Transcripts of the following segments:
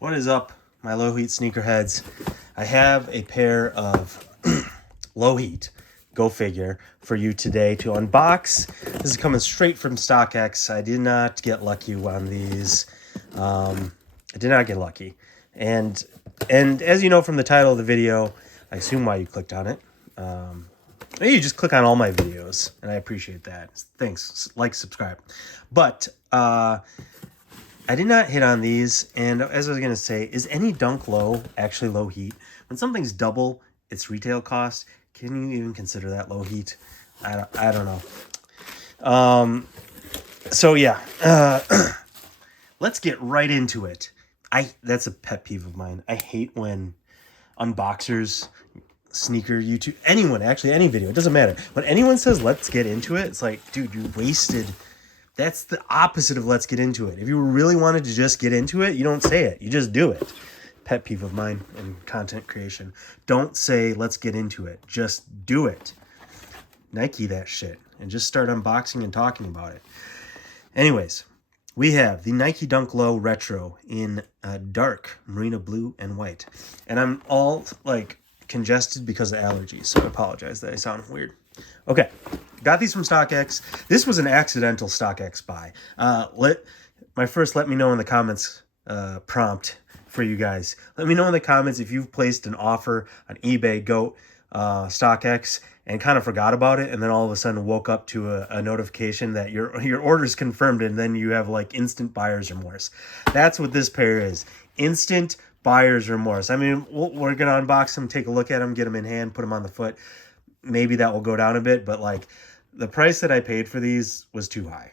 What is up, my Lowheat sneakerheads? I have a pair of Lowheat, go figure, for you today to unbox. This is coming straight from StockX. I did not get lucky on these. I did not get lucky. And as you know from the title of the video, I assume why you clicked on it. You just click on all my videos, and I appreciate that. Thanks. Like, subscribe. But I did not hit on these, and as I was going to say, is any dunk low actually low heat? When something's double its retail cost, can you even consider that low heat? I don't know. So yeah, let's get right into it. That's a pet peeve of mine. I hate when unboxers, sneaker YouTube, anyone, actually any video, it doesn't matter. When anyone says let's get into it, it's like, dude, you wasted. That's the opposite of let's get into it. If you really wanted to just get into it, you don't say it. You just do it. Pet peeve of mine in content creation. Don't say let's get into it. Just do it. Nike that shit and just start unboxing and talking about it. Anyways, we have the Nike Dunk Low Retro in dark Marina blue and white. And I'm all like congested because of allergies, so I apologize that I sound weird. Okay, got these from StockX. This was an accidental StockX buy. Let me know in the comments prompt for you guys. Let me know in the comments if you've placed an offer on eBay, Goat, StockX, and kind of forgot about it, and then all of a sudden woke up to a notification that your order's confirmed, and then you have like instant buyer's remorse. That's what this pair is. Instant buyer's remorse. I mean, we're gonna unbox them, take a look at them, get them in hand, put them on the foot. Maybe that will go down a bit, but like the price that I paid for these was too high.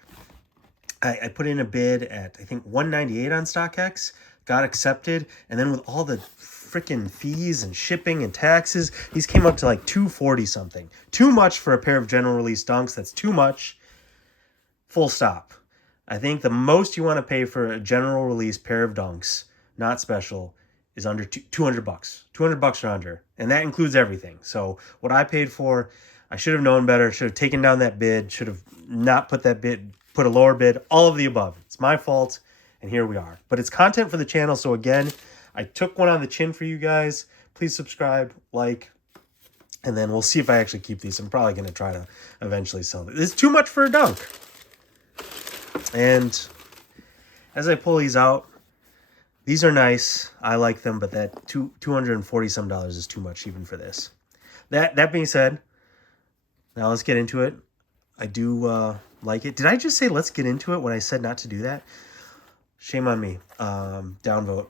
I put in a bid at, I think, $198 on StockX, got accepted, and then with all the freaking fees and shipping and taxes, these came up to like $240 something. Too much for a pair of general release dunks. That's too much. Full stop. I think the most you want to pay for a general release pair of dunks, not special, is under $200. $200 or under. And that includes everything. So what I paid for, I should have known better. Should have taken down that bid. Should have not put that bid, put a lower bid. All of the above. It's my fault. And here we are. But it's content for the channel. So again, I took one on the chin for you guys. Please subscribe, like, and then we'll see if I actually keep these. I'm probably going to try to eventually sell it. It's too much for a dunk. And as I pull these out, these are nice. I like them, but that $240 some is too much even for this. That being said, now let's get into it. I do like it. Did I just say let's get into it when I said not to do that? Shame on me. Downvote.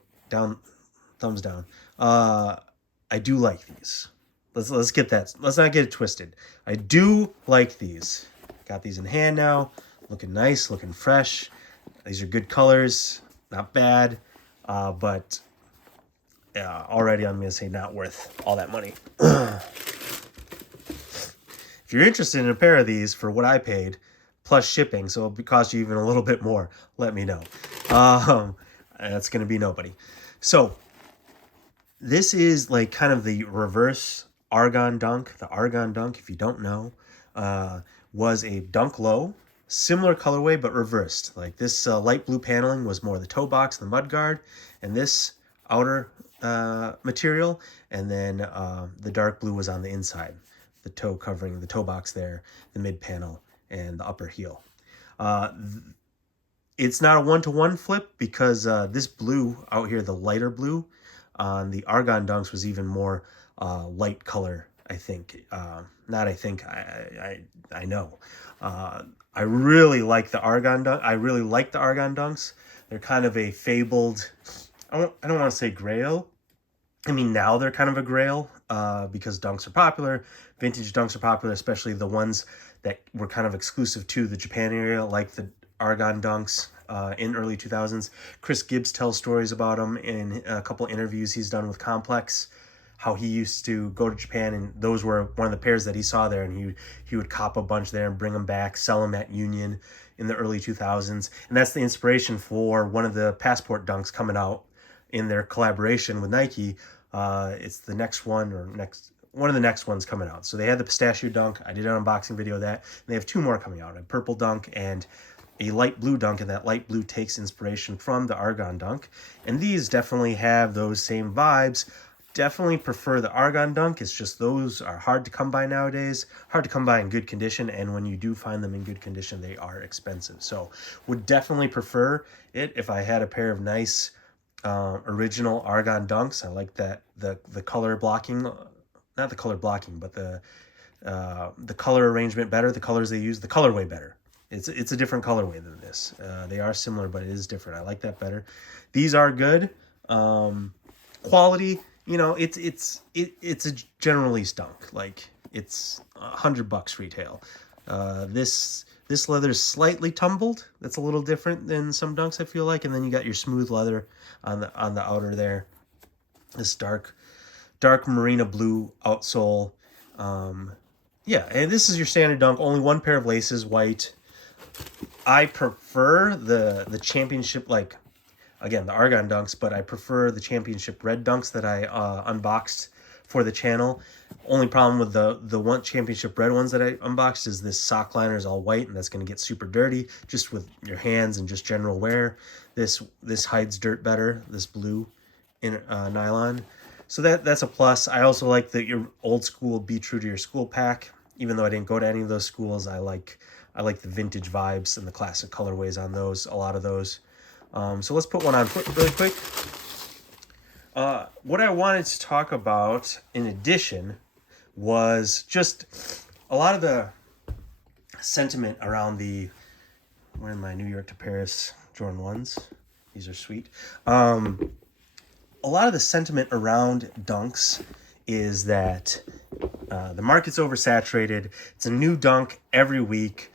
Thumbs down. I do like these. Let's get that. Let's not get it twisted. I do like these. Got these in hand now. Looking nice, looking fresh. These are good colors. Not bad. But already I'm going to say not worth all that money. If you're interested in a pair of these for what I paid, plus shipping, so it'll cost you even a little bit more, let me know. That's going to be nobody. So this is like kind of the reverse Argon dunk. The Argon dunk, if you don't know, was a dunk low. Similar colorway, but reversed. Like this light blue paneling was more the toe box, the mud guard, and this outer material, and then the dark blue was on the inside, the toe covering the toe box there, the mid panel, and the upper heel. It's not a one-to-one flip because this blue out here, the lighter blue on the Argon dunks, was even more light color, I think. Not I think, I know. I really like the Argon dunk. I really like the Argon dunks. They're kind of a fabled, I don't want to say grail. I mean, now they're kind of a grail because dunks are popular. Vintage dunks are popular, especially the ones that were kind of exclusive to the Japan area, like the Argon dunks in early 2000s. Chris Gibbs tells stories about them in a couple interviews he's done with Complex, how he used to go to Japan, and those were one of the pairs that he saw there, and he would cop a bunch there and bring them back, sell them at Union in the early 2000s. And that's the inspiration for one of the Passport dunks coming out in their collaboration with Nike. It's the next one, or one of the next ones coming out. So they had the pistachio dunk. I did an unboxing video of that. And they have two more coming out, a purple dunk and a light blue dunk, and that light blue takes inspiration from the Argon dunk. And these definitely have those same vibes. Definitely prefer the Argon dunk. It's just those are hard to come by nowadays, hard to come by in good condition, and when you do find them in good condition, they are expensive. So would definitely prefer it if I had a pair of nice original Argon dunks. I like that the color blocking, not the color blocking, but the color arrangement better, the colors they use, the colorway better. It's a different colorway than this. They are similar, but it is different. I like that better. These are good. Quality, you know, it's a generally dunk. Like, it's $100 retail. This leather is slightly tumbled. That's a little different than some dunks, I feel like. And then you got your smooth leather on the outer there. This dark Marina blue outsole. Yeah, and this is your standard dunk. Only one pair of laces, white. I prefer the championship, like, again, the Argon dunks, but I prefer the championship red dunks that I unboxed for the channel. Only problem with the one championship red ones that I unboxed is this sock liner is all white, and that's going to get super dirty just with your hands and just general wear. This hides dirt better, this blue in nylon. So that's a plus. I also like that your old school be true to your school pack. Even though I didn't go to any of those schools, I like the vintage vibes and the classic colorways on those, a lot of those. So let's put one on foot really quick. What I wanted to talk about in addition was just a lot of the sentiment around the, wearing my New York to Paris Jordan 1s. These are sweet. A lot of the sentiment around dunks is that the market's oversaturated. It's a new dunk every week.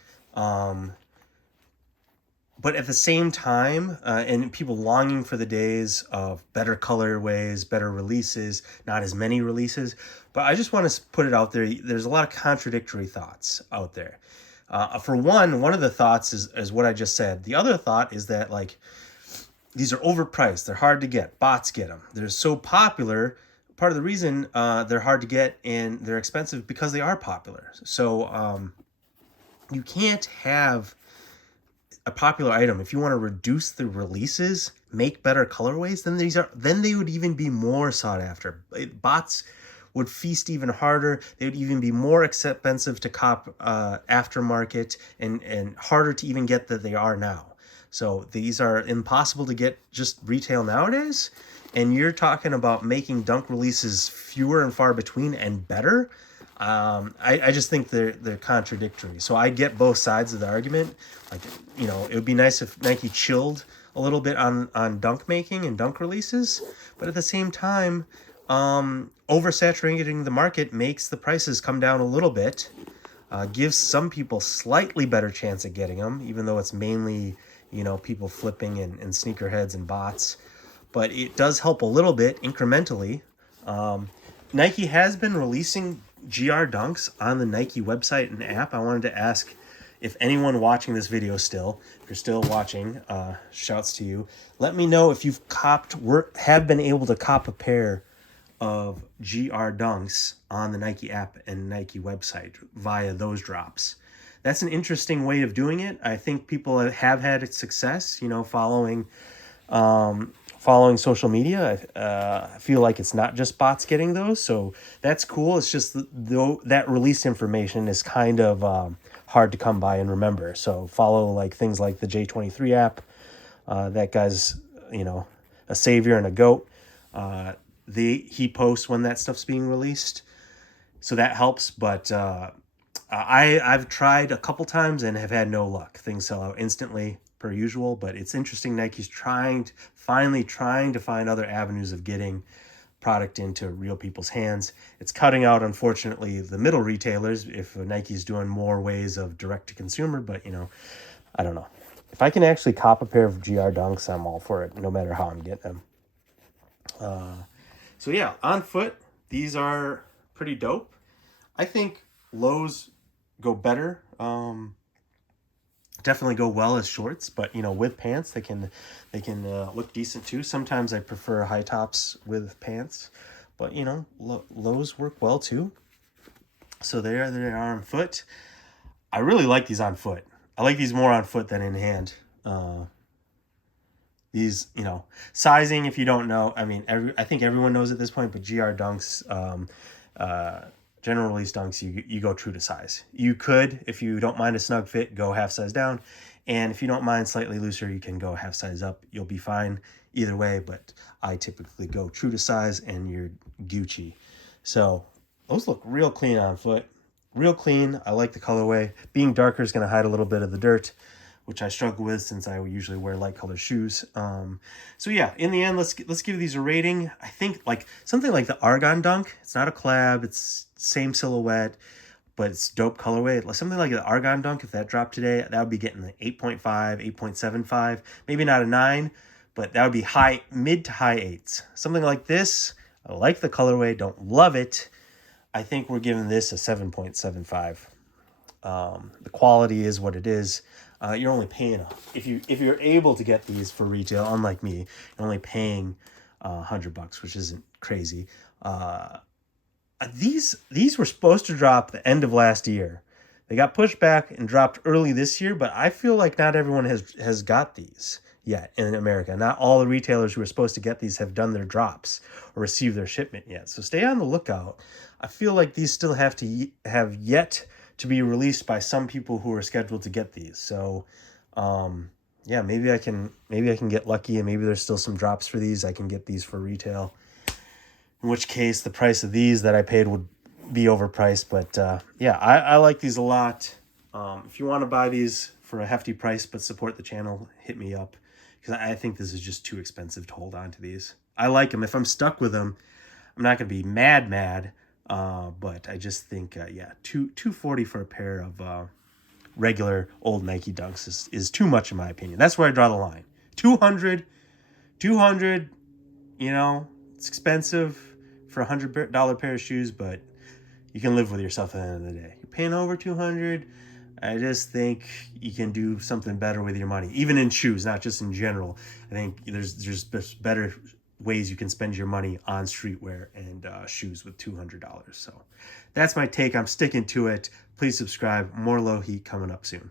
But at the same time, and people longing for the days of better colorways, better releases, not as many releases. But I just want to put it out there. There's a lot of contradictory thoughts out there. For one of the thoughts is what I just said. The other thought is that, like, these are overpriced. They're hard to get. Bots get them. They're so popular. Part of the reason they're hard to get and they're expensive because they are popular. So you can't have a popular item. If you want to reduce the releases, make better colorways, then they would even be more sought after. Bots would feast even harder. They would even be more expensive to cop aftermarket and harder to even get than they are now. So these are impossible to get just retail nowadays. And you're talking about making dunk releases fewer and far between and better. I just think they're contradictory. So I get both sides of the argument. Like, you know, it would be nice if Nike chilled a little bit on dunk making and dunk releases, but at the same time, oversaturating the market makes the prices come down a little bit. Gives some people slightly better chance at getting them, even though it's mainly, you know, people flipping and sneakerheads and bots. But it does help a little bit incrementally. Nike has been releasing GR dunks on the Nike website and app. I wanted to ask if anyone watching this video still, if you're still watching, shouts to you. Let me know if you've have been able to cop a pair of GR dunks on the Nike app and Nike website via those drops. That's an interesting way of doing it. I think people have had success, you know, following social media. I feel like it's not just bots getting those, so that's cool. It's just that release information is kind of hard to come by and remember. So follow like things like the J23 app. That guy's, you know, a savior and a goat. He posts when that stuff's being released, so that helps. But I've tried a couple times and have had no luck. Things sell out instantly per usual, but it's interesting. Nike's finally trying to find other avenues of getting product into real people's hands. It's cutting out, unfortunately, the middle retailers if Nike's doing more ways of direct to consumer, but, you know, I don't know. If I can actually cop a pair of GR dunks, I'm all for it, no matter how I'm getting them. So yeah, on foot, these are pretty dope. I think lows go better. Definitely go well as shorts, but, you know, with pants they can look decent too. Sometimes I prefer high tops with pants, but, you know, lows work well too. So there they are on foot. I really like these on foot. I like these more on foot than in hand. These, you know, sizing, if you don't know, I mean, I think everyone knows at this point, but GR Dunks, general release Dunks, you go true to size. You could, if you don't mind a snug fit, go half size down. And if you don't mind slightly looser, you can go half size up. You'll be fine either way, but I typically go true to size and you're Gucci. So those look real clean on foot. Real clean. I like the colorway. Being darker is going to hide a little bit of the dirt, which I struggle with since I usually wear light color shoes. So yeah, in the end, let's give these a rating. I think like something like the Argon Dunk. It's not a collab. It's same silhouette, but it's dope colorway. Something like the Argon Dunk, if that dropped today, that would be getting an 8.5, 8.75, maybe not a 9, but that would be mid to high 8s. Something like this, I like the colorway, don't love it. I think we're giving this a 7.75. The quality is what it is. You're only paying, if you're able to get these for retail, unlike me, you're only paying $100, which isn't crazy. These were supposed to drop the end of last year. They got pushed back and dropped early this year, but I feel like not everyone has got these yet in America. Not all the retailers who are supposed to get these have done their drops or received their shipment yet. So stay on the lookout. I feel like these still have yet to be released by some people who are scheduled to get these. So yeah, maybe I can get lucky and maybe there's still some drops for these. I can get these for retail. In which case, the price of these that I paid would be overpriced. But yeah, I like these a lot. If you want to buy these for a hefty price but support the channel, hit me up. Because I think this is just too expensive to hold on to these. I like them. If I'm stuck with them, I'm not going to be mad. But I just think, yeah, $240 for a pair of regular old Nike Dunks is too much in my opinion. That's where I draw the line. 200, you know, it's expensive for $100 pair of shoes, but you can live with yourself at the end of the day. You're paying over 200. I just think you can do something better with your money, even in shoes, not just in general. I think there's better ways you can spend your money on streetwear and shoes with $200. So that's my take. I'm sticking to it. Please subscribe. More Low Heat coming up soon.